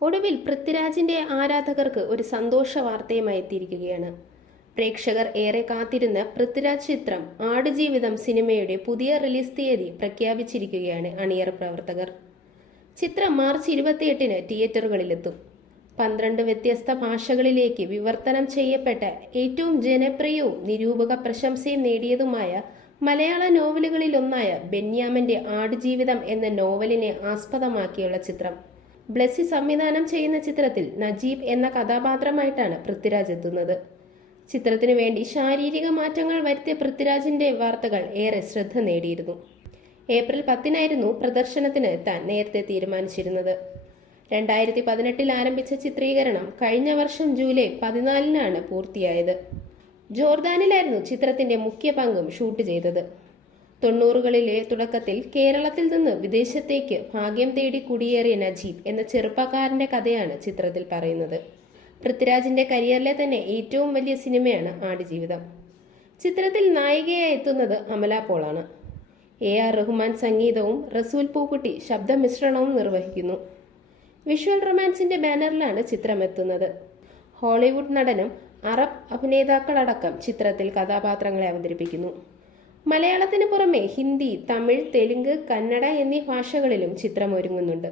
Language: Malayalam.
ഒടുവിൽ പൃഥ്വിരാജിന്റെ ആരാധകർക്ക് ഒരു സന്തോഷ വാർത്തയുമായി എത്തിയിരിക്കുകയാണ്. പ്രേക്ഷകർ ഏറെ കാത്തിരുന്ന പൃഥ്വിരാജ് ചിത്രം ആടുജീവിതം സിനിമയുടെ പുതിയ റിലീസ് തീയതി പ്രഖ്യാപിച്ചിരിക്കുകയാണ് അണിയർ പ്രവർത്തകർ. ചിത്രം മാർച്ച് ഇരുപത്തിയെട്ടിന് തിയേറ്ററുകളിലെത്തും. പന്ത്രണ്ട് വ്യത്യസ്ത ഭാഷകളിലേക്ക് വിവർത്തനം ചെയ്യപ്പെട്ട ഏറ്റവും ജനപ്രിയവും നിരൂപക പ്രശംസയും നേടിയതുമായ മലയാള നോവലുകളിലൊന്നായ ബെന്യാമിന്റെ ആടുജീവിതം എന്ന നോവലിനെ ആസ്പദമാക്കിയുള്ള ചിത്രം. ബ്ലെസ്സി സംവിധാനം ചെയ്യുന്ന ചിത്രത്തിൽ നജീബ് എന്ന കഥാപാത്രമായിട്ടാണ് പൃഥ്വിരാജ് എത്തുന്നത്. ചിത്രത്തിനു വേണ്ടി ശാരീരിക മാറ്റങ്ങൾ വരുത്തിയ പൃഥ്വിരാജിന്റെ വാർത്തകൾ ഏറെ ശ്രദ്ധ നേടിയിരുന്നു. ഏപ്രിൽ പത്തിനായിരുന്നു പ്രദർശനത്തിന് എത്താൻ നേരത്തെ തീരുമാനിച്ചിരുന്നത്. രണ്ടായിരത്തി പതിനെട്ടിൽ ആരംഭിച്ച ചിത്രീകരണം കഴിഞ്ഞ വർഷം ജൂലൈ പതിനാലിനാണ് പൂർത്തിയായത്. ജോർദാനിലായിരുന്നു ചിത്രത്തിന്റെ മുഖ്യ പങ്കും ഷൂട്ട് ചെയ്തത്. തൊണ്ണൂറുകളിലെ തുടക്കത്തിൽ കേരളത്തിൽ നിന്ന് വിദേശത്തേക്ക് ഭാഗ്യം തേടി കുടിയേറിയ നജീബ് എന്ന ചെറുപ്പക്കാരന്റെ കഥയാണ് ചിത്രത്തിൽ പറയുന്നത്. പൃഥ്വിരാജിന്റെ കരിയറിലെ തന്നെ ഏറ്റവും വലിയ സിനിമയാണ് ആടുജീവിതം. ചിത്രത്തിൽ നായികയായി എത്തുന്നത് അമല പോളാണ്. എ ആർ റഹ്മാൻ സംഗീതവും റസൂൽ പൂക്കുട്ടി ശബ്ദമിശ്രണവും നിർവഹിക്കുന്നു. വിഷ്വൽ റൊമാൻസിന്റെ ബാനറിലാണ് ചിത്രം എത്തുന്നത് ഹോളിവുഡ് നടനും അറബ് അഭിനേതാക്കളടക്കം ചിത്രത്തിൽ കഥാപാത്രങ്ങളെ അവതരിപ്പിക്കുന്നു. മലയാളത്തിന് പുറമെ ഹിന്ദി തമിഴ് തെലുങ്ക് കന്നഡ എന്നീ ഭാഷകളിലും ചിത്രം ഒരുങ്ങുന്നുണ്ട്